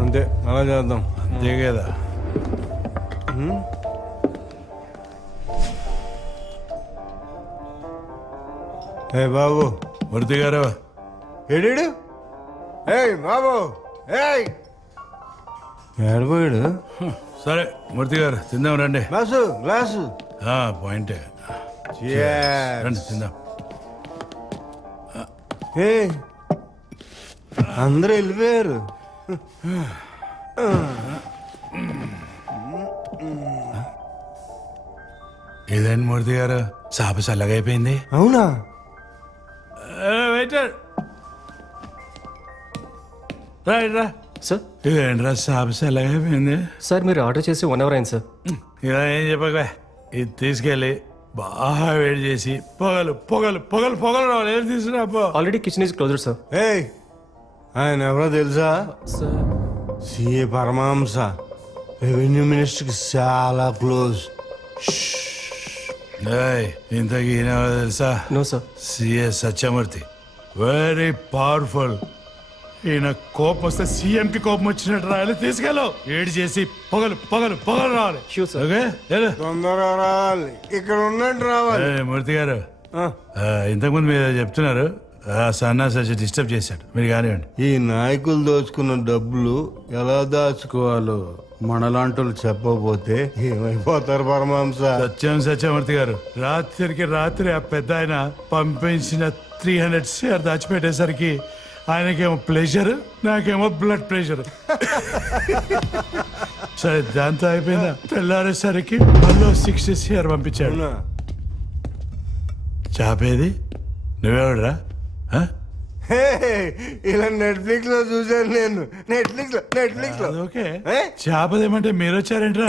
అంతే అలా చేద్దాం. అంతే కదా. ఏ బాబు మూర్తి గారు ఏడు. ఏయ్ బాబు ఏయ్ ఏడిపోయాడు. సరే మూర్తి గారు తిందాం రండి. Glass glass. పాయింటే రండి తిందాం. ఏ అందరూ వెళ్ళిపోయారు. ఇదేంటి మూర్తి గారు చాప చల్లగా అయిపోయింది. అవునా? వెయిటర్ రా సార్. ఇదేంట్రా చాప చల్లగా అయిపోయింది. సార్ మీరు ఆర్డర్ చేసి 1 hour అయింది సార్. ఇలా ఏం చెప్పగా ఇది తీసుకెళ్ళి బాగా వేడి చేసి పొగలు పొగలు పొగలు పొగలు రావాలి. ఏం తీసుకురా already kitchen is closed sir. ఏయ్ ఆయన ఎవరో తెలుసా? సార్ సిఏ పరమహంస, రెవెన్యూ మినిస్టర్కి చాలా క్లోజ్. ఇంతకీ ఈయన తెలుసా? No sir. CA Satyamurthy, very powerful. ఈయన కోపం వస్తే సీఎం కి కోపం వచ్చినట్టు రాయాలి. తీసుకెళ్ళు ఏడు చేసి పొగలు పొగలు పొగలు రావాలి. తొందరగా రావాలి, ఇక్కడ ఉన్నట్టు రావాలి. మూర్తి గారు ఇంతకుముందు మీరు చెప్తున్నారు సన్నాసి వచ్చి డిస్టర్బ్ చేశాడు, మీరు కానివ్వండి. ఈ నాయకులు దోచుకున్న డబ్బులు ఎలా దాచుకోవాలో మనలాంటి చెప్పకపోతే ఏమైపోతారు పరమహంస? సత్యమూర్తి గారు రాత్రికి రాత్రి ఆ పెద్ద ఆయన పంపించిన 300 షేర్ దాచిపెట్టేసరికి ఆయనకేమో ప్రెషర్, నాకేమో బ్లడ్ ప్రెషర్. సరే దాంతో అయిపోయిందా? తెల్లారేసరికి మళ్ళీ 60 షేర్ పంపించాడు. చాపేది నువ్వెవడరా? ఇలా నెట్ఫ్లిక్స్ లో చూసాను నేను. నెట్ఫ్లిక్స్ లో ఓకే. చేపదేమంటే మీరు వచ్చారేంట్రా?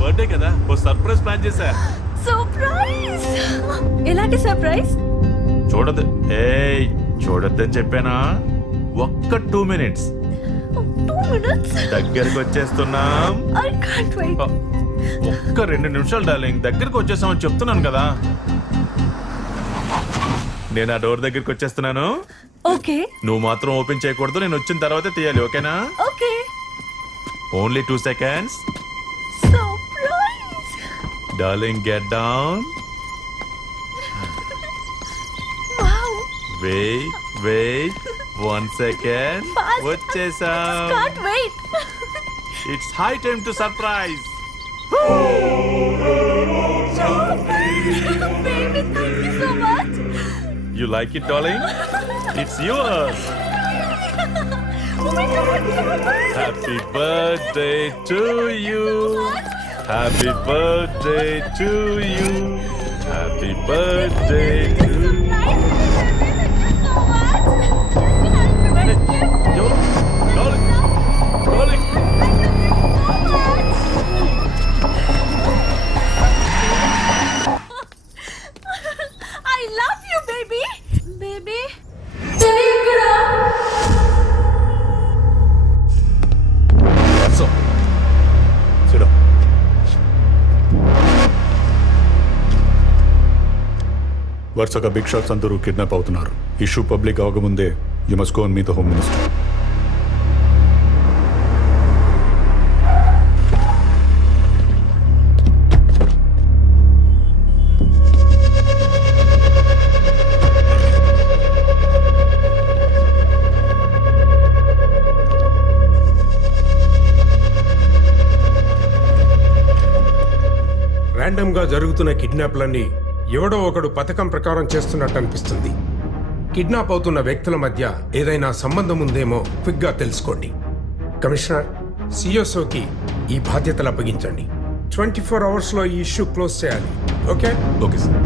బర్త్డే కదా, ఓ సర్ప్రైజ్ ప్లాన్ చేశా. సర్ప్రైజ్? ఎలాంటి సర్ప్రైజ్? చూడదు చూడొద్దని చెప్పానా? ఒక్క 2 minutes. 2 minutes? దగ్గరకు వచ్చేస్తున్నాం. I can't wait. ఒక్క 2 నిమిషాలు డార్లింగ్, దగ్గరకు వచ్చేసామని చెప్తున్నాను కదా. నేను ఆ డోర్ దగ్గరికి వచ్చేస్తున్నాను. ఓకే. నువ్వు మాత్రం ఓపెన్ చేయకూడదు, నేను వచ్చిన తర్వాత తీయాలి. ఓకేనా? Okay. Only 2 seconds. Surprise. Darling get down. Wait 1 second. వచ్చేసాం. Can't wait. It's high time to surprise. Baby, thank you so much. You like it, darling? It's yours. Oh my God. Happy birthday to you. Happy birthday to you. Happy birthday to you. I love you, baby. Baby. So, sit down. వరుసగా big shots అందరూ kidnap అవుతున్నారు. Issue public అవకముందే you must go and meet the home minister. Random గా జరుగుతున్న కిడ్నాప్లన్నీ ఎవడో ఒకడు పథకం ప్రకారం చేస్తున్నట్టు అనిపిస్తుంది. కిడ్నాప్ అవుతున్న వ్యక్తుల మధ్య ఏదైనా సంబంధం ఉందేమో క్విక్ గా తెలుసుకోండి. కమిషనర్, సిఎస్ఓకి ఈ బాధ్యతలు అప్పగించండి. 24 hours లో ఈ ఇష్యూ క్లోజ్ చేయాలి. Okay? Okay sir.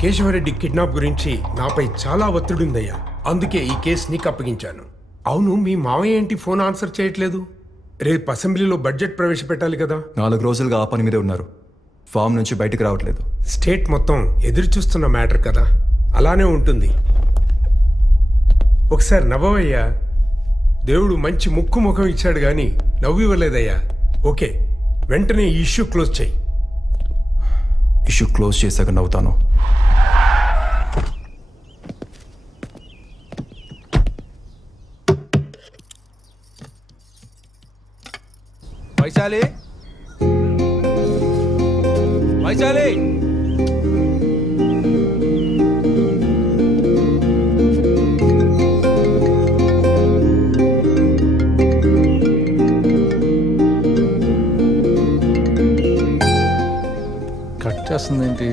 Keshava Reddy kidnap గురించి నాపై చాలా ఒత్తిడుందయ్యా. అందుకే ఈ కేసు నీకు అప్పగించాను. అవును, మీ మావయ్య ఏంటి ఫోన్ ఆన్సర్ చేయట్లేదు? రేపు అసెంబ్లీలో బడ్జెట్ ప్రవేశపెట్టాలి కదా. 4 రోజులుగా ఆ పని మీదే ఉన్నారు. ఫామ్ నుంచి బయటకు రావట్లేదు. స్టేట్ మొత్తం ఎదురు చూస్తున్న మ్యాటర్ కదా, అలానే ఉంటుంది. ఒకసారి నవ్వవయ్యా. దేవుడు మంచి ముక్కు ముఖం ఇచ్చాడు గాని నవ్వు ఇవ్వలేదయ్యా. ఓకే, వెంటనే ఈ ఇష్యూ క్లోజ్ చేయి. ఇష్యూ క్లోజ్ చేశాక నవ్వుతాను. వైశాలి, వైశాలి, కట్ చేస్తుందేంటి?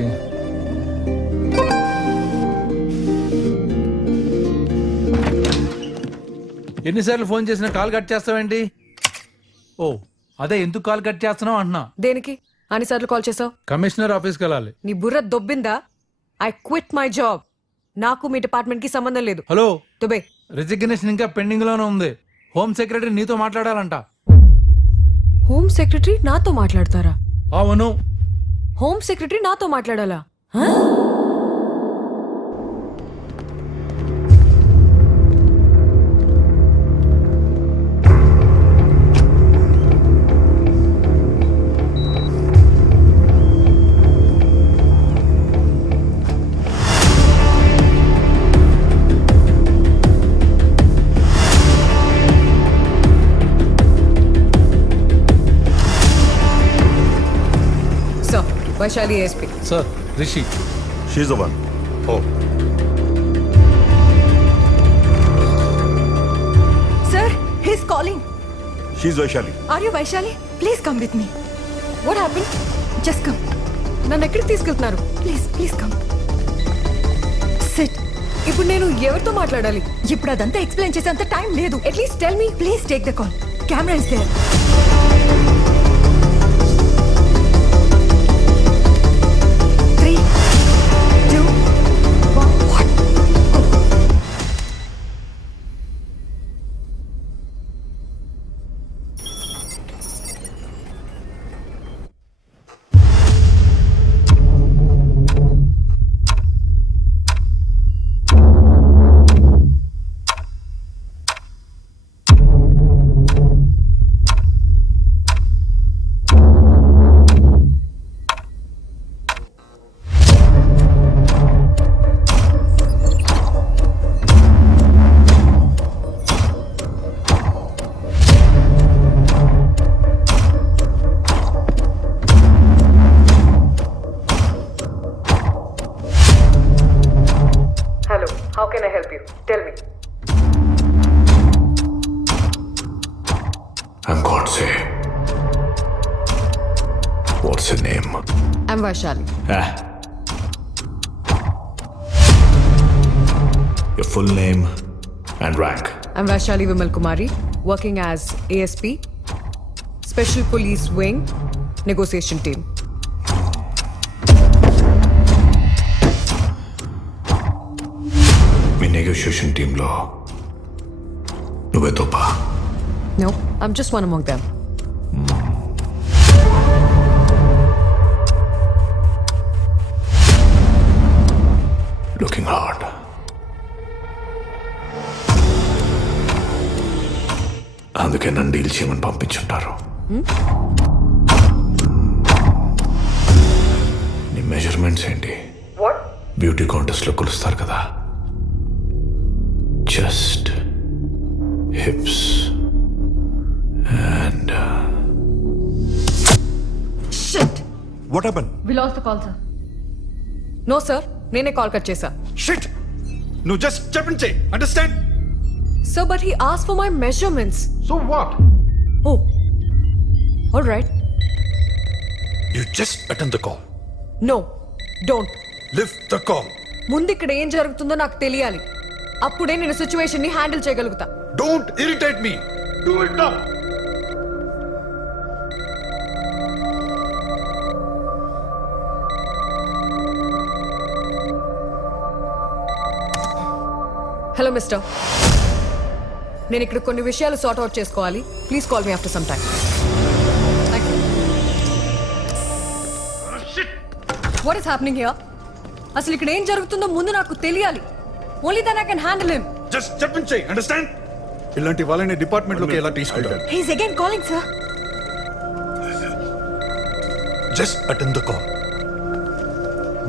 ఎన్నిసార్లు ఫోన్ చేసినా కాల్ కట్ చేస్తావేంటి? ఓ అదే, ఎందుకు కాల్ కట్ చేస్తున్నావు అంటున్నా. దేనికి అన్నిసార్లు కాల్ చేసావు? కమిషనర్ ఆఫీస్కి వెళ్ళాలి. నీ బుర్ర దొబ్బిందా? I quit my job. నాకు మీ డిపార్ట్మెంట్ కి సంబంధం లేదు. హలో, దుబే, రిజిగ్నేషన్ ఇంకా పెండింగ్ లోనే ఉంది. హోమ్ సెక్రటరీ నీతో మాట్లాడాలంట. హోమ్ సెక్రటరీ నాతో మాట్లాడతారా? అవును. హోమ్ సెక్రటరీ నాతో మాట్లాడాలా? హ? Vaishali SP sir. Rishi. She the one. Oh Sir, he's calling. She Vaishali. Are you Vaishali? Please come with me. What happen? Just come. నన్ను ఎక్కడికి తీసుకెళ్తున్నారు? Please come. Sit. ఇప్పుడు నేను ఎవరితో మాట్లాడాలి? ఇప్పుడు అదంతా ఎక్స్ప్లెయిన్ చేసేంత టైం లేదు. At least tell me. Please take the call. Camera is there. How can I help you? Tell me. I'm Godse. What's your name? I'm Vaishali. Your full name and rank. I'm Vaishali Vimal Kumari, working as ASP, Special Police Wing, Negotiation Team. Me negotiation టీంలో నువ్వే తోపా? No, I'm just one among them. Looking hard. అందుకే నన్ను deal చేయమని పంపించుంటారు. నీ measurements ఏంటి? What? Beauty contest లో కొలుస్తారు కదా, just hips and Shit. what happened? We lost the call, sir. No, sir. నేనే కాల్ కట్ చేశా. Shit! నువ్వు just చెప్పండి చెయ్, understand? Sir, but he asked for my measurements. So what? Oh. All right. You just attend the call. No. Don't. Lift the call. ముందు ఇక్కడ ఏం జరుగుతుందో నాకు తెలియాలి. అప్పుడే నేను సిచ్యువేషన్ ని హ్యాండిల్ చేయగలుగుతా. Don't irritate me. Do it now. Hello mister, నేను ఇక్కడ కొన్ని విషయాలు సార్ట్ అవుట్ చేసుకోవాలి. Please call me after some time. What is happening here? అసలు ఇక్కడ ఏం జరుగుతుందో ముందు నాకు తెలియాలి. Only then I can handle him. Just చెప్పించే, అండర్స్టాండ్? ఇలాంటి వాళ్ళని డిపార్ట్మెంట్ లోకి ఎలా తీసుకుంటారు? He is again calling sir. Just attend the call.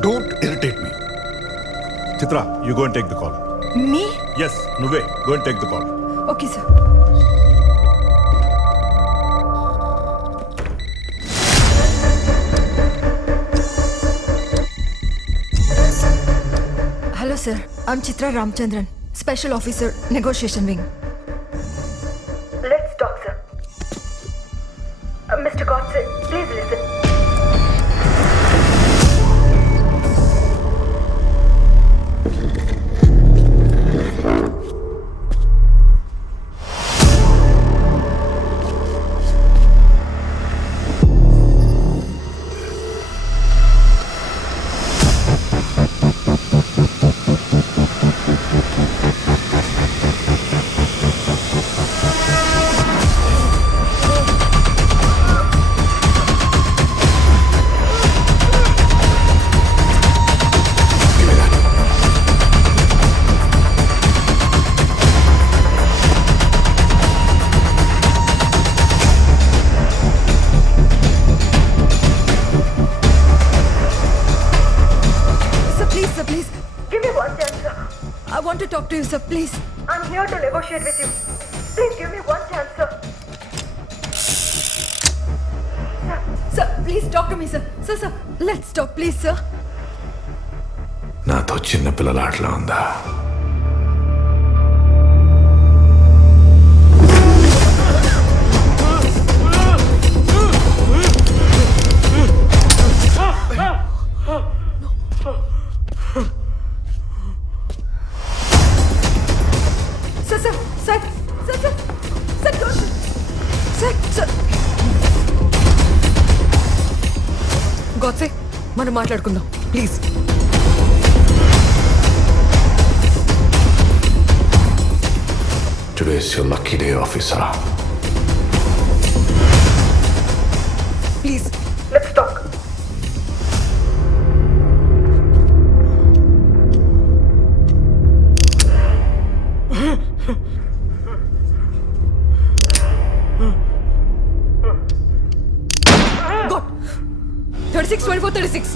Don't irritate me. Chitra, you go and take the call. Me? Yes, నువ్వే go and take the call. Okay sir. Hello sir, I'm Chitra Ramachandran, special officer, negotiation wing. Let's talk sir. Mister Godse, please listen. Talk to you, sir, please. I'm here to negotiate with you. Please give me one chance, sir. Sir, please talk to me, sir. Sir, let's talk, please, sir. నాతో చిన్న పిల్లల ఆటలా ఉందా? గాడ్సే, మనం మాట్లాడుకుందాం please. Today is your lucky day, officer. Please, let's talk. God. 36, 24, 36.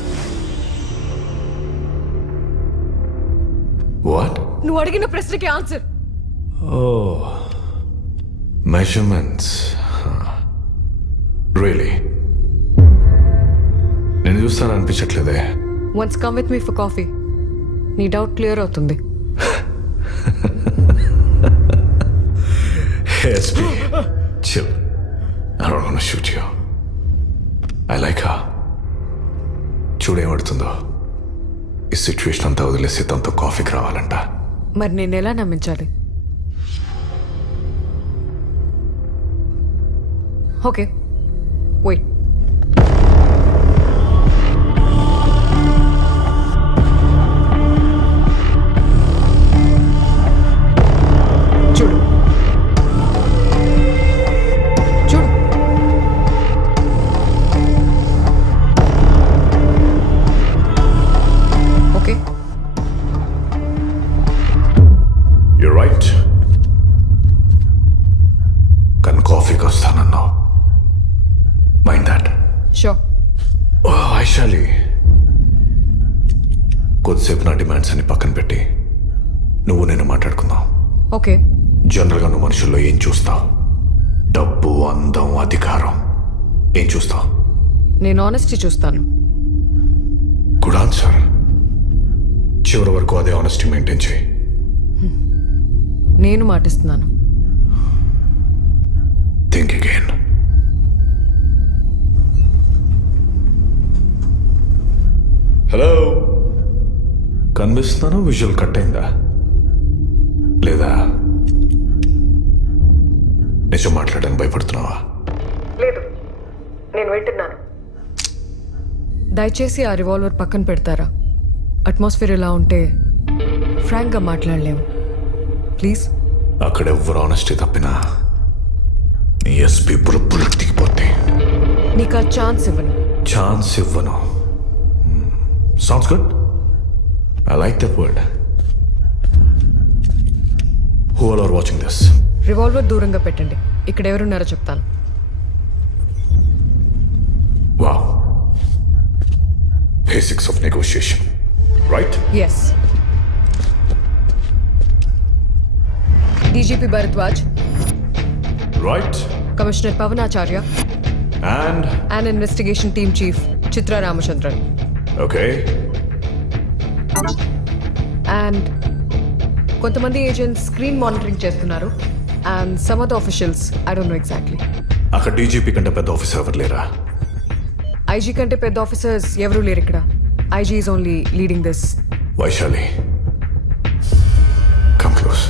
What? నువ్వు అడిగిన ప్రశ్నకి answer. Oh, measurements. Really? నేను చూస్తాను అనిపించట్లేదే. Once come with me for coffee. నీ డౌట్ క్లియర్ అవుతుంది. SP, chill. I don't want to shoot you. I like her. చూడేమడుతుందో. ఈ situation అంతా వదిలేసి తనతో కాఫీకి రావాలంట. మరి నేను ఎలా నమ్మించాలి? Okay, wait. చూడు చూడు. Okay, You're right. కానీ కాఫీకి వస్తానన్నావు. Mind that. షూర్. వైశాలి, కొద్దిసేపు నా డిమాండ్స్ అన్ని పక్కన పెట్టి నువ్వు నేను మాట్లాడుకుందాం. ఓకే. జనరల్గా నువ్వు మనుషుల్లో ఏం చూస్తావు? డబ్బు, అందం, అధికారం. ఏం చూస్తావు? నేను ఆనెస్టీ చూస్తాను. Good answer. చివరి వరకు అదే ఆనెస్టీ మెయింటైన్ చేయి. నేను మాటిస్తున్నాను. Think again. హలో, కనిపిస్తున్నాను? విజువల్ కట్ అయిందా లేదా? నిజం మాట్లాడడానికి భయపడుతున్నావా? లేదు, నేను వింటున్నాను. దయచేసి ఆ రివాల్వర్ పక్కన పెడతారా? అట్మాస్ఫియర్ ఇలా ఉంటే ఫ్రాంక్గా మాట్లాడలేము. ప్లీజ్. అక్కడ ఎవ్వరు ఆనెస్టీ తప్పినా నీ ఎస్పీ బుల్లెట్ దిగిపోతే నీకు ఆ ఛాన్స్ ఇవ్వను. ఛాన్స్ ఇవ్వను. Sounds good. I like that word. Who all are watching this? Revolver దూరంగా పెట్టండి. ఇక్కడ ఎవరున్నారో చెప్తాను. Wow. Basics of negotiation, right? Yes. DGP Bharadwaj. Right. Commissioner Pavanacharya. And Investigation Team Chief Chitra Ramachandran. Okay. And కొంతమంది agents screen monitoring చేస్తున్నారు. And some other officials, I don't know exactly. అక్కడ DGP కంటే పెద్ద officer ఎవరు లేరా? IG కంటే పెద్ద officers ఎవరూ లేరు ఇక్కడ. IG is only leading this. Vaishali, come close.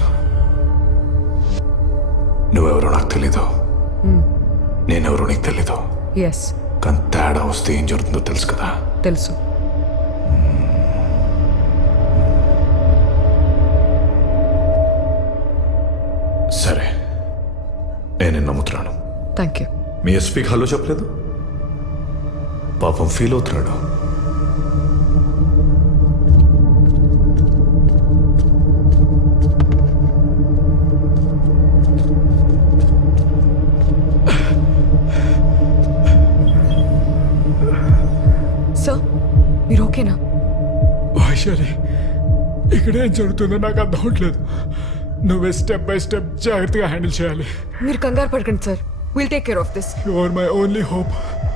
నువ్వెవరో నాకు తెలీదు, నేనెవరో నీకు తెలీదు. ఎస్. కానీ తేడా వస్తే ఏం జరుగుతుందో తెలుసు కదా? తెలుసు. సరే, నేను నమ్ముతున్నాను. Thank you. మీ ఎస్పీకి హలో చెప్పలేదు? పాపం ఫీల్ అవుతున్నాడు. సార్, మీరు ఓకేనా? వైశాలి, ఇక్కడ ఏం జరుగుతుందో నాకు అర్థం అవట్లేదు. నువ్వే స్టెప్ బై స్టెప్ జాగ్రత్తగా హ్యాండిల్ చేయాలి. మీరు కంగారు పడకండి సార్. Will take care of this. You are my only hope.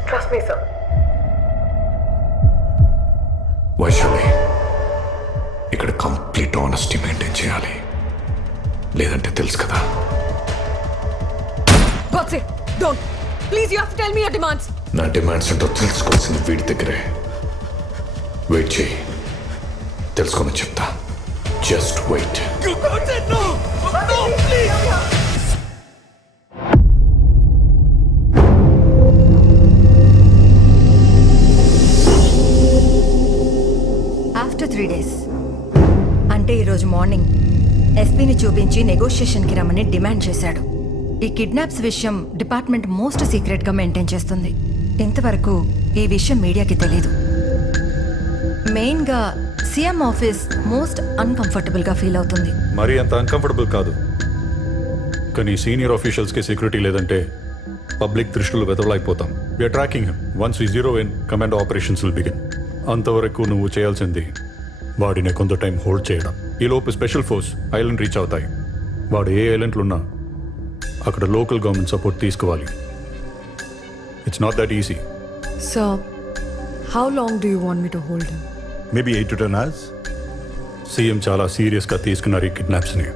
Trust me sir. Vaishali, ఇక్కడ కంప్లీట్ ఆనెస్టీ మెయింటైన్ చేయాలి, లేదంటే తెలుసు కదా. Godse, don't. Please, you have to tell me your demands. నా డిమాండ్స్ ఏంటో తెలుసుకోవాల్సింది వీడి దగ్గరే. వెయిట్ చేయి, తెలుసుకోమని చెప్తా. Just wait. ఆఫ్టర్ 3 days అంటే ఈరోజు మార్నింగ్ ఎస్పీని చూపించి నెగోషియేషన్కి రమ్మని డిమాండ్ చేశాడు. ఈ కిడ్నాప్స్ విషయం డిపార్ట్మెంట్ మోస్ట్ సీక్రెట్గా మెయింటైన్ చేస్తుంది. ఇంతవరకు ఈ విషయం మీడియాకి తెలీదు. మెయిన్గా సీఎం ఆఫీస్ మోస్ట్ అన్కంఫర్టబుల్గా ఫీల్ అవుతుంది. మరీ అంత అన్కంఫర్టబుల్ కాదు, కానీ సీనియర్ ఆఫీషియల్స్కి సెక్యూరిటీ లేదంటే పబ్లిక్ దృష్టిలో వెతవలైపోతాం. We are tracking him. Once we zero in, command operations will begin. అంతవరకు నువ్వు చేయాల్సింది వాడిని కొంత టైం హోల్డ్ చేయడం. ఈలోపు స్పెషల్ ఫోర్స్ ఐలాండ్ రీచ్ అవుతాయి. వాడు ఏ ఐలాండ్లో ఉన్నా అక్కడ లోకల్ గవర్నమెంట్ సపోర్ట్ తీసుకోవాలి. It's not that easy. Sir, how long do you want me to hold him? Maybe 8 to 10 hours. CM చాలా సీరియస్గా తీసుకున్నారు ఈ కిడ్నాప్స్ని.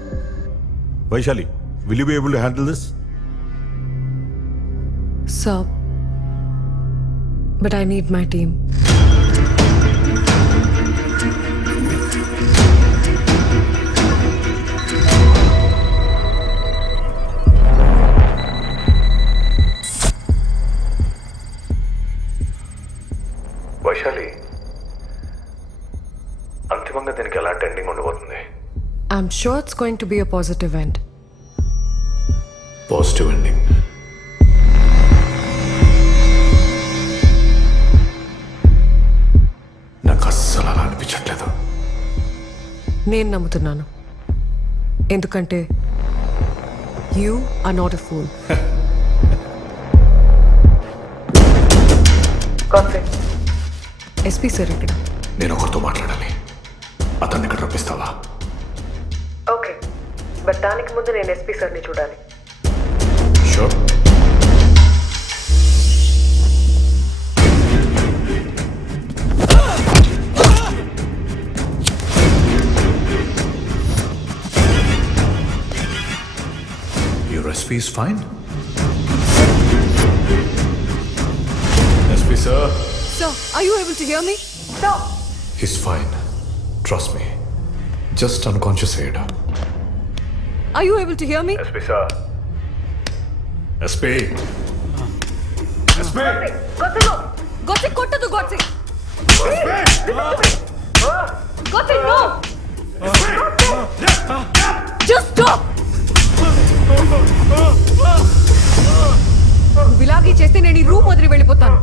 Vaishali, will you be able to handle this? Sir, but I need my team. Vaishali, అంతిమంగా దీనికి ఎలాంటి ending ఉండబోతుంది? I'm sure it's going to be a positive end. Positive ending. నాకు అస్సలు అలా అనిపించట్లేదు. నేను నమ్ముతున్నాను, ఎందుకంటే you are not a fool. SP sir ఇక్కడ. నేను ఒకరితో మాట్లాడాలి. అతన్ని ఇక్కడ రప్పిస్తావా? ఓకే, బట్ దానికి ముందు నేను ఎస్పీ సార్ని చూడాలి. Sure. Your SP is fine? SP sir? Sir, are you able to hear me? Sir! He's fine. Trust me. Just unconscious aid. Are you able to hear me? SP sir. SP. SP. Godse, kottadu Godse. Godse, no! Just stop! Party చేస్తే నేను ఈ room వదిలి వెళ్ళిపోతాను.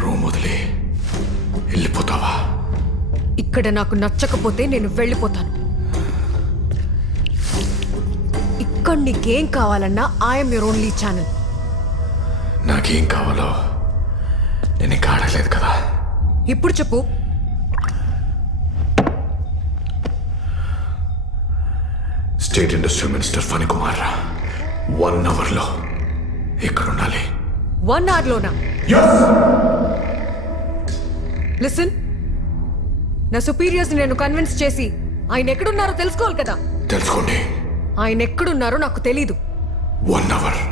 Room వదిలి వెళ్ళిపోతావా? ఇక్కడ నాకు నచ్చకపోతే నేను వెళ్ళిపోతాను. ఇక్కడ నీకేం కావాలన్నా ఐఎమ్ యువర్ ఓన్లీ ఛానల్. నాకేం కావాలో నేను ఇంకా అడగలేదు కదా. ఇప్పుడు చెప్పు. State industrial minister Phani Kumar 1 అవర్లో ఇక్కడ ఉండాలి. 1 అవర్లోనా? లిసన్, నా సుపీరియర్స్ నేను కన్విన్స్ చేసి ఆయన ఎక్కడున్నారో తెలుసుకోవాలి కదా. తెలుసుకోండి. ఆయన ఎక్కడున్నారో నాకు తెలీదు. 1 అవర్.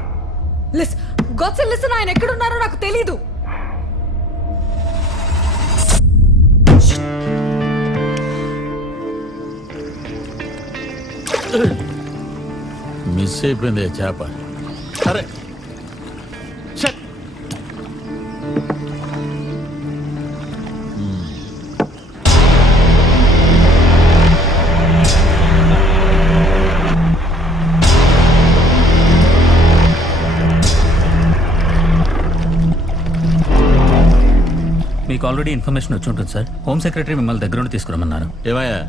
లిసన్, ఆయన ఎక్కడున్నారో నాకు తెలీదు. మిస్ అయిపోయింది చేప. అరే మీకు ఆల్రెడీ ఇన్ఫర్మేషన్ వచ్చి ఉంటుంది సార్. హోమ్ సెక్రటరీ మిమ్మల్ని దగ్గర నుండి తీసుకురమ్మన్నారు. ఏమయ్యా,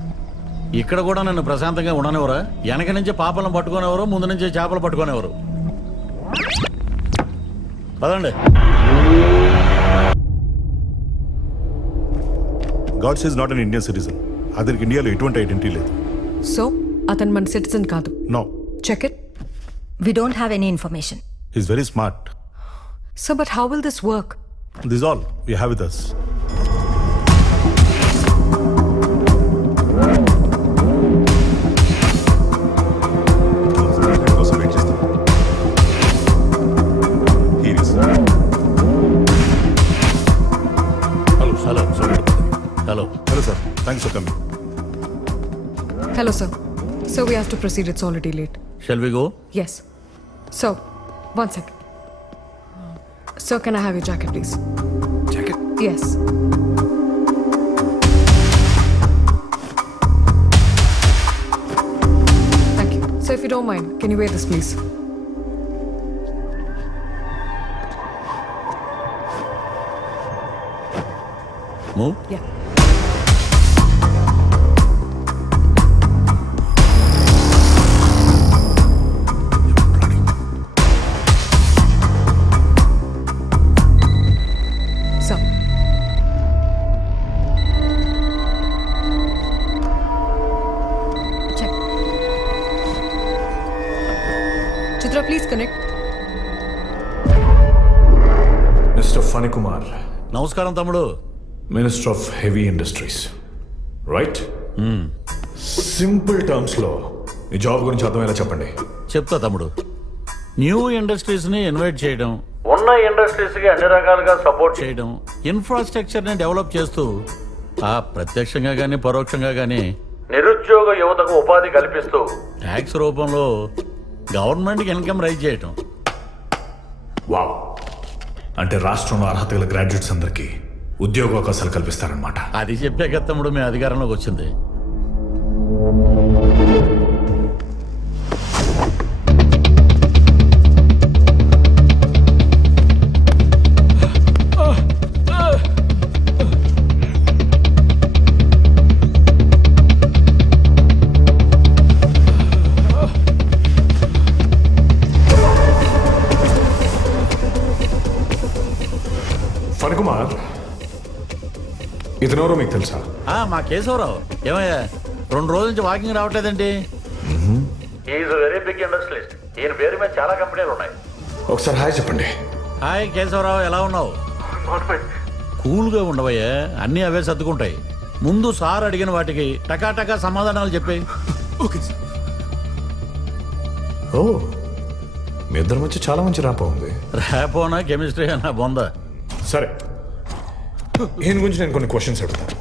ఇక్కడ కూడా నన్ను ప్రశాంతంగా ఉండనివరా? వెనక నుంచి పాపలను పట్టుకునేవారు, ముందు నుంచి చేపలు పట్టుకునేవారు. పదండి. గాడ్స్ is not an Indian citizen. అతనికి ఇండియాలో ఎటువంటి ఐడెంటిటీ లేదు. సో అతను మన సిటిజన్ కాదు. No. Check it. We don't have any information. Is very smart. So but how will this work? This all we have with us. Hello sir, thanks for coming. Hello sir. So we have to proceed, it's already late. Shall we go? Yes. So, 1 second. Sir, can I have your jacket please? Jacket? Yes. Thank you. So if you don't mind, can you wear this please? Move? Yeah. So. Check. Chitra, please connect. Mister Phani Kumar. నమస్కారం తమ్ముడు. Minister of heavy industries, right? Simple terms లో ఈ job గురించి అర్థమయ్యేలా చెప్పండి. చెప్తా తమ్ముడు. New industries ని ఇన్వైట్ చేయడం, ఉన్న ఇండస్ట్రీస్ కి అన్ని రకాలుగా సపోర్ట్ చేయడం, ఇన్ఫ్రాస్ట్రక్చర్ ని డెవలప్ చేస్తూ ప్రత్యక్షంగా గానీ పరోక్షంగా గానీ నిరుద్యోగ యువతకు ఉపాధి కల్పిస్తూ ట్యాక్స్ రూపంలో గవర్నమెంట్ కి ఇన్కమ్ రైజ్ చేయటం. వావ్, అంటే రాష్ట్రంలో అర్హత గల గ్రాడ్యుయేట్స్ అందరికీ ఉద్యోగ అవకాశాలు కల్పిస్తారనమాట. అది చెప్పే కదా తమ్ముడు మీ అధికారంలోకి వచ్చింది. ఫణి కుమార్, ఇతనెవరో మీకు తెలుసా? మా కేశవరావు. ఏమయ్యా 2 రోజుల నుంచి వాకింగ్ రావట్లేదండి? Is very big industrialist. ఈయన పేరు మీద చాలా కంపెనీలు ఉన్నాయి. ఒకసారి హాయ్ చెప్పండి. హాయ్ కేశవరావు, ఎలా ఉన్నావు? కూల్గా ఉండవయ్యా, అన్నీ అవే సర్దుకుంటాయి. ముందు సార్ అడిగిన వాటికి టకాటకా సమాధానాలు చెప్పాయి. Okay sir. ఓ, మీ ఇద్దరి మధ్య చాలా మంచి ర్యాపో ఉంది. ర్యాపోనా కెమిస్ట్రీ అన్నా బొందా? సరే, ఈయన గురించి నేను కొన్ని క్వశ్చన్స్ అడుగుతాను,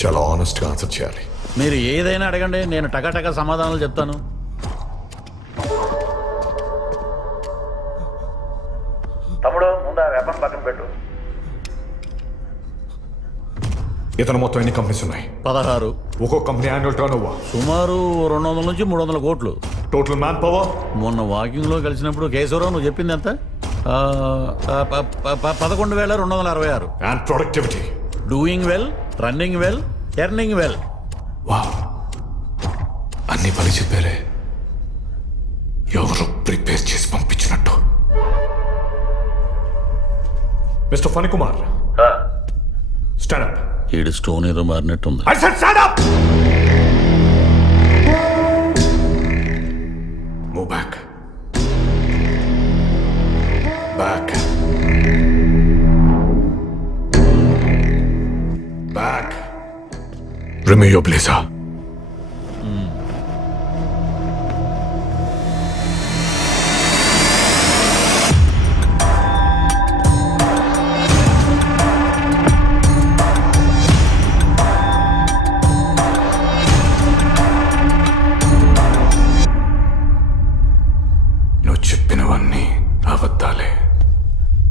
చాలా ఆనెస్ట్గా ఆన్సర్ చేయాలి. మీరు ఏదైనా అడగండి, నేను టకాటకా సమాధానాలు చెప్తాను. తమ్ముడు, ముందు ఆ వెపన్ పక్కన పెట్టు. ఇతను మొత్తం ఎన్ని కంపెనీస్ ఉన్నాయి? 16. ఒక్కో కంపెనీ యాన్యువల్ టర్న్ ఓవర్ సుమారు 200 నుంచి 300 కోట్లు. Total manpower? మొన్న వాకింగ్ లో కలిసినప్పుడు కేశవరావు నువ్వు చెప్పింది ఎంత? 11,266. And productivity? Doing well, running well, earning well. Wow, అన్ని పని చెప్పారే, ఎవరు ప్రిపేర్ చేసి పంపించినట్టు. Mister Phani Kumar, stand up. ఈడు స్టోన్ ఏదో మారినట్టుంది. I said stand up! Move back. Back. Back. Remove your blazer.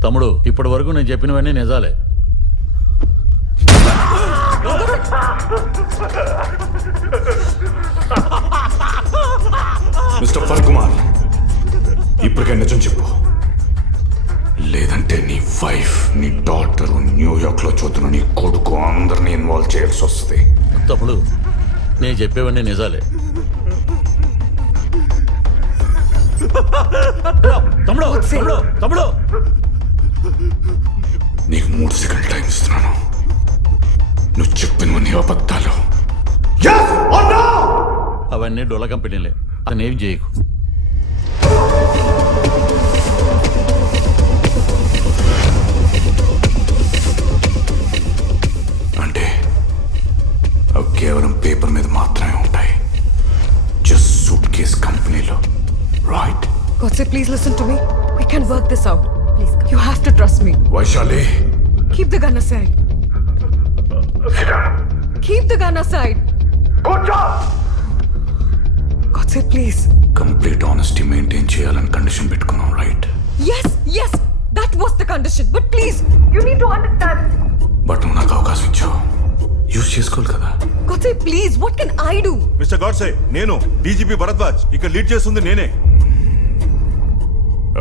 తమ్ముడు, ఇప్పటి వరకు నేను చెప్పినవన్నీ నిజాలే. మిస్టర్ ఫణి కుమార్, ఇప్పటికే నిజం చెప్పు, లేదంటే నీ వైఫ్, నీ డాటర్, న్యూయార్క్ లో చూస్తున్న నీ కొడుకు అందరినీ ఇన్వాల్వ్ చేయాల్సి వస్తుంది. తమ్ముడు, నేను చెప్పేవన్నీ నిజాలే. తమ్ముడు తమ్ముడు తమ్ముడు నీకు 3 సెకండ్లు టైం ఇస్తున్నాను. నువ్వు చెప్పినవన్నీ అబద్ధాలు. అవన్నీ డొల్ల కంపెనీలే, అతనేం చేయకు. అంటే అవి కేవలం పేపర్ మీద మాత్రమే ఉంటాయి, జస్ట్ సూట్ కేస్ కంపెనీలో, right? Godse, please listen to me. We can work this out. Please come. You have to trust me. Vaishali, keep the gun aside. Sit down. Keep the gun aside. Good job. Godse, please. Complete honesty maintain చేయాలని condition పెట్టుకున్నాం, right? Yes, yes. That was the condition. But please, you need to understand. But నువ్వు నాకు అవకాశం ఇచ్చావు, use చేసుకోవాలి కదా. Godse, please. What can I do? Mister Godse, నేను DGP Bharadwaj, ఇక్కడ లీడ్ చేస్తుంది నేనే.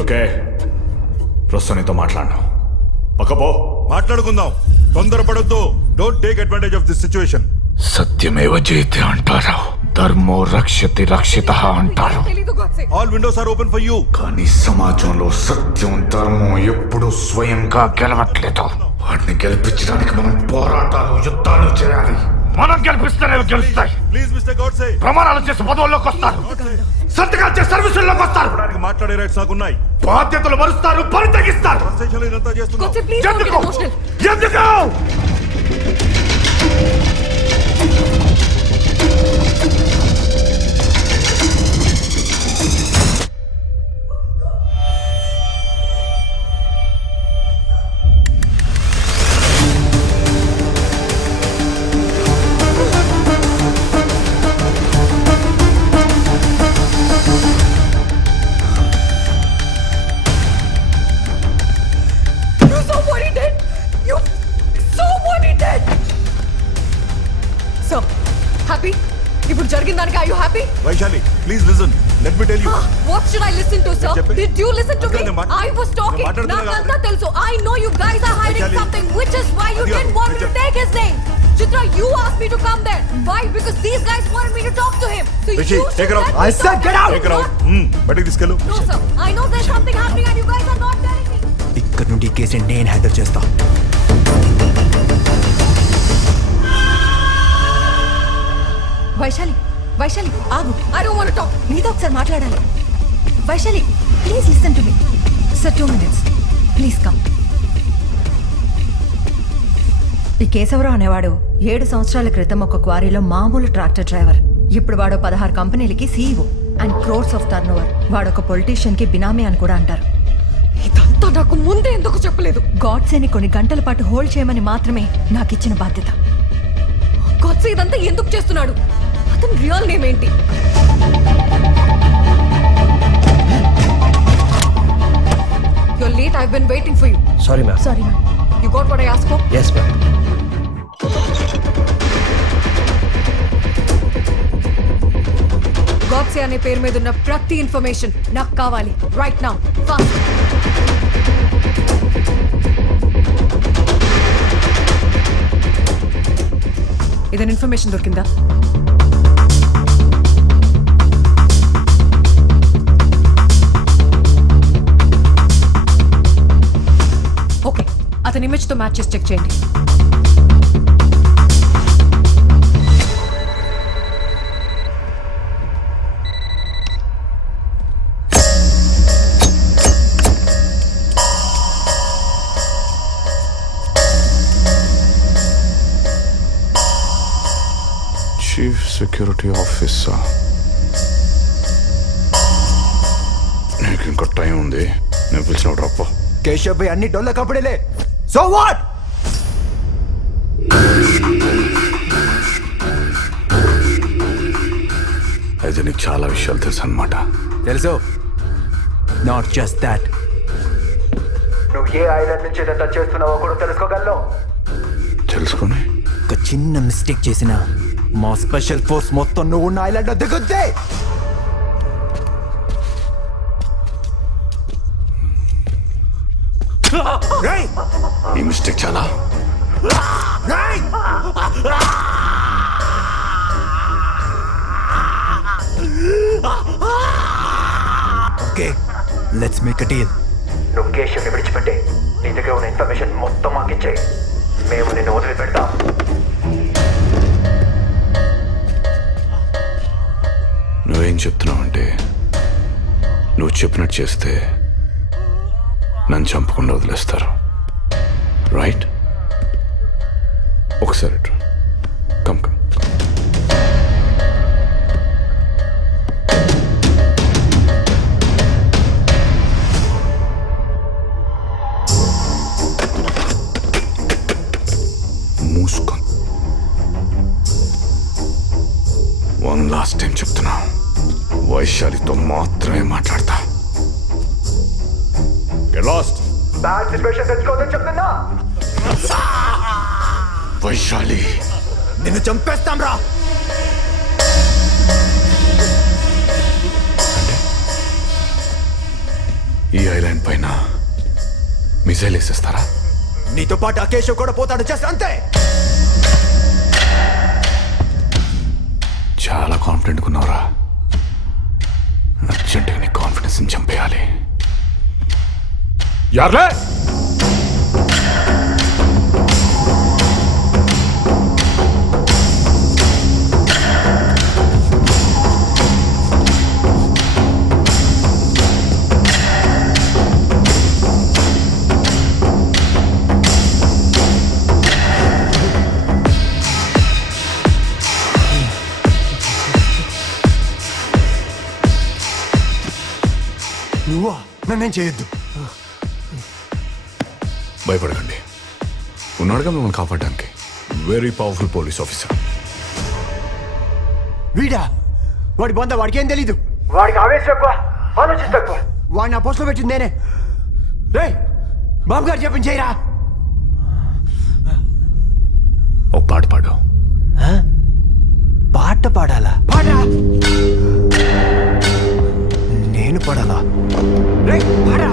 ఓకే, ప్రస్తుతానితో మాట్లాడను, పక్కపో. మాట్లాడుకుందాం, తొందరపడొద్దు. Don't take advantage of this situation. సత్యమేవ జయతే అంటారు, ధర్మో రక్షతి రక్షితః అంటారు. All windows are open for you. కానీ సమాజంలో సత్యం, ధర్మం ఎప్పుడు స్వయంగా గెలవట్లేదు. వాటిని గెలిపించడానికి మనం పోరాటాలు, యుద్ధాలు చేయాలి. మనం గెలిపిస్తేనే గెలుస్తాయి. ప్లీజ్ మిస్టర్ గాడ్సే, ప్రమాణాలు చేసి పదవుల్లోకి వస్తారు, సంతకాలు చేసి సర్వీసుల్లోకి వస్తారు, మాట్లాడే రైట్స్ నాకున్నాయి. బాధ్యతలు మరుస్తారు, పని తగ్గిస్తారు. Godse, please don't get emotional. ఎందుకు? You saw what he did. You saw what he did. So, happy? ఇప్పుడు జరిగిన దానికి are you happy? Vaishali, please listen, let me tell you. What should I listen to, sir? Did you listen to me? I was talking. మాట్లాడుతున్నా నాకంతా తెలుసు. I know you guys are hiding something, which is why you didn't want me to take his name. Chitra, you asked me to come there. Why? Because these guys wanted me to talk to him. So Rishi, you take her out. I said get out. Take her out. బయటికి తీసుకెళ్ళు. No, sir. I know there's something happening and you guys are not telling me. ఇక్కడ నుండి ఈ కేసుని నేను handle చేస్తా. వైశాలి, వైశాలి ఆగు. I don't want to talk. నీతో ఒకసారి మాట్లాడాలి. Vaishali, please listen to me. Sir 2 minutes please come. ఈ కేశవరావు అనేవాడు 7 సంవత్సరాల క్రితం ఒక క్వారీలో మామూలు ట్రాక్టర్ డ్రైవర్. ఇప్పుడు వాడు 16 కంపెనీలకి CEO and crores of turn over. వాడొక పొలిటీషియన్ కి బినామీ అని కూడా అంటారు. ఇదంతా నాకు ముందే ఎందుకు చెప్పలేదు? గాడ్సేని కొన్ని గంటల పాటు హోల్డ్ చేయమని మాత్రమే నాకు ఇచ్చిన బాధ్యత. గాడ్సే ఇదంతా ఎందుకు చేస్తున్నాడు? అతని రియల్ నేమ్ ఏంటి? You're late. I've been waiting for you. Sorry, ma'am. Sorry, ma'am. You got what I asked for? Yes, ma'am. బాక్సే అనే పేరు మీద ఉన్న ప్రతి ఇన్ఫర్మేషన్ నాకు కావాలి రైట్ నౌ ఫాస్ట్. ఏదైనా ఇన్ఫర్మేషన్ దొరికిందా? ఓకే, అతని ఇమేజ్తో మ్యాచ్ చేసి చెక్ చేయండి. Chief security officer. నీకు ఇంకా టైం ఉంది. నేను పిలిచినప్పుడు రప్ప. కేశవ్ భాయ్ అన్ని డొల్ల కపడేలే. So what? అయితే నీకు చాలా విషయాలు తెలుసు అన్నమాట. తెలుసు. నాట్ జస్ట్ దాట్, నువ్వు ఏ ఐలాండ్ నుంచి ఇదంతా చేస్తున్నావో కూడా తెలుసుకోగలను. తెలుసుకొని ఒక చిన్న మిస్టేక్ చేసినా మా స్పెషల్ ఫోర్స్ మొత్తం నువ్వు ఉన్న ఐలాండ్ దిగుద్దే. ఈ మిస్టేక్ చాలా okay, let's make a deal. నువ్వు కేశవ్ని విడిచిపెట్టే, నీ దగ్గర ఉన్న ఇన్ఫర్మేషన్ మొత్తం మాకిచ్చే, మేము నిన్ను వదిలిపెడతాం. నువ్వేం చెప్తున్నావంటే నువ్వు చెప్పినట్టు చేస్తే నన్ను చంపకుండా వదిలేస్తారు, రైట్? ఒకసారి కమ్ కమ్. మూసుకొని వన్ లాస్ట్ టైం చెప్తున్నా, వైశాలితో మాత్రమే మాట్లాడతా. Get lost. బ్యాడ్ సిచ్యువేషన్ తెచ్చుకోవద్దని చెప్తున్నా. వైశాలి, నిన్ను చంపేస్తాం రా. ఈ ఐలాండ్ పైన మిసైల్ వేసేస్తారా? నీతో పాటు ఆ కేశవ్ కూడా పోతాడు, చేస్తా అంతే. చాలా కాన్ఫిడెంట్గా ఉన్నావురా. అర్జెంటుగా నీ కాన్ఫిడెన్స్ ని చంపేయాలి. యార్లే నువ్వా? నన్నేం చేయొద్దు. భయపడకండి, ఉన్నాడుగా మిమ్మల్ని కాపాడడానికి. Very powerful police officer. వీడా? వాడి బొంద వాడికి ఏం తెలీదు. వాడికి ఆవేశం ఎక్కువ, ఆలోచిస్తా ఎక్కువ. వాడిని ఆ పోస్టులో పెట్టింది నేనే. రే బాబు గారు చెప్పింది చేయరా. ఓ పాట పాడు. పాట పాడాలా? పాడా. నేను పాడాలా? రే పాడా.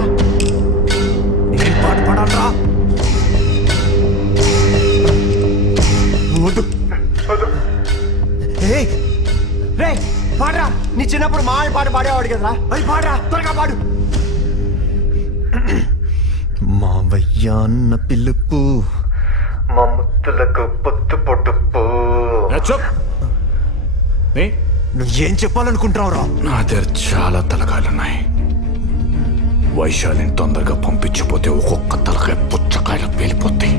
నేను పాట పాడాలరా? వద్దు వద్దు. రే పాడరా. నీ చిన్నప్పుడు మా పాట పాడేవాడు కదరా. అది పాడరా, త్వరగా పాడు. మావయ్య అన్న పిలుపు, మా ముత్తులకు పొత్తు పొడుపు. నువ్వు ఏం చెప్పాలనుకుంటున్నావురా? నా దగ్గర చాలా తలకాయలున్నాయి. వైశాలిని తొందరగా పంపించకపోతే ఒక్కొక్క తలకాయ పుచ్చకాయలు పేలిపోతాయి.